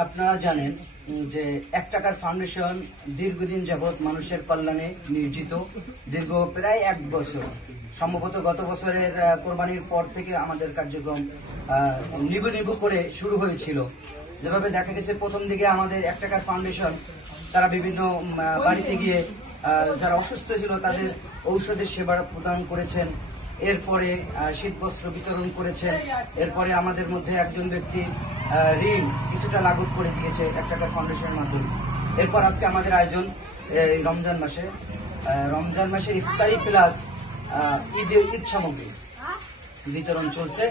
আপনারা জানেন যে 1 টাকার ফাউন্ডেশন দীর্ঘদিন যাবৎ মানুষের কল্যাণে নিয়োজিত। দীর্ঘ প্রায় 1 বছর, সম্ভবত গত বছরের কোরবানির পর থেকে আমাদের কার্যক্রম নিবু নিবু করে শুরু হয়েছিল। যেভাবে দেখা গেছে প্রথম দিকে আমাদের 1 টাকার ফাউন্ডেশন তারা বিভিন্ন বাড়িতে গিয়ে যারা অসুস্থ ছিল তাদের ঔষধের সেবা প্রদান করেছেন। এরপরে শীতবস্ত্র বিতরণ করেছেন। এরপরে আমাদের মধ্যে একজন ব্যক্তি ঋণ কিছুটা লাঘব করে দিয়েছে 1 টাকার ফাউন্ডেশনের মাধ্যমে। এরপর আজকে আমাদের আয়োজন এই রমজান মাসে ইফতারি প্লাস ঈদ সামগ্রী বিতরণ চলছে।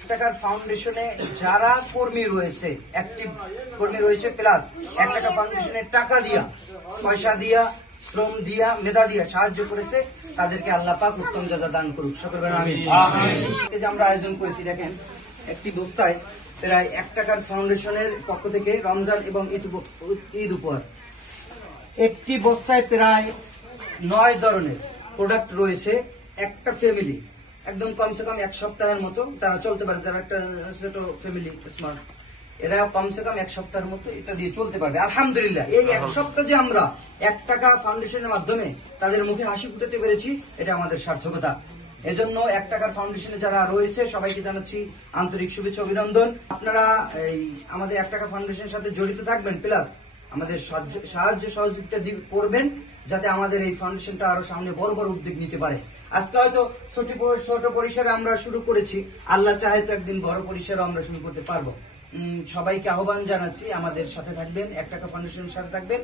1 টাকার ফাউন্ডেশনে যারা কর্মী রয়েছে, অ্যাক্টিভ কর্মী রয়েছে, প্লাস 1 টাকা ফাউন্ডেশনের টাকা দিয়া, পয়সা দিয়া, শ্রম দিয়া, মেধা দিয়া সাহায্য করেছে, তাদেরকে আল্লাহ পাক উত্তম জাযা দান করুক। সকলে আমিন। যে আমরা আয়োজন করেছি, দেখেন একটি বস্তায় প্রায় 1 টাকার ফাউন্ডেশনের পক্ষ থেকে রমজান এবং ঈদ উপহার। একটি বস্তায় প্রায় 9 ধরনের প্রোডাক্ট রয়েছে। একটা ফ্যামিলি একদম কমসে কম 1 সপ্তাহের মতো তারা চলতে পারে, যারা একটা ছোট ফ্যামিলি স্মার্ট, এরা কমসে কম 1 সপ্তাহের মতো এটা দিয়ে চলতে পারবে। আলহামদুলিল্লাহ, এই 1 সপ্তাহ যে আমরা 1 টাকা ফাউন্ডেশনের মাধ্যমে তাদের মুখে হাসি ফুটাতে পেরেছি, এটা আমাদের সার্থকতা। এজন্য 1 টাকার ফাউন্ডেশনে যারা রয়েছে সবাইকে জানাচ্ছি আন্তরিক শুভেচ্ছা, অভিনন্দন। আপনারা এই আমাদের 1 টাকা ফাউন্ডেশনের সাথে জড়িত থাকবেন, প্লাস আমাদের সাহায্য সহযোগিতা করবেন, যাতে আমাদের এই ফাউন্ডেশনটা আরো সামনে বড় বড় উদ্যোগ নিতে পারে। আজকে হয়তো ছোট পরিসরে আমরা শুরু করেছি, আল্লাহ চাহে তো একদিন বড় পরিসরে আমরা শুরু করতে পারবো। সবাইকে আহ্বান জানাচ্ছি, আমাদের সাথে থাকবেন, 1 টাকা ফাউন্ডেশনের সাথে থাকবেন।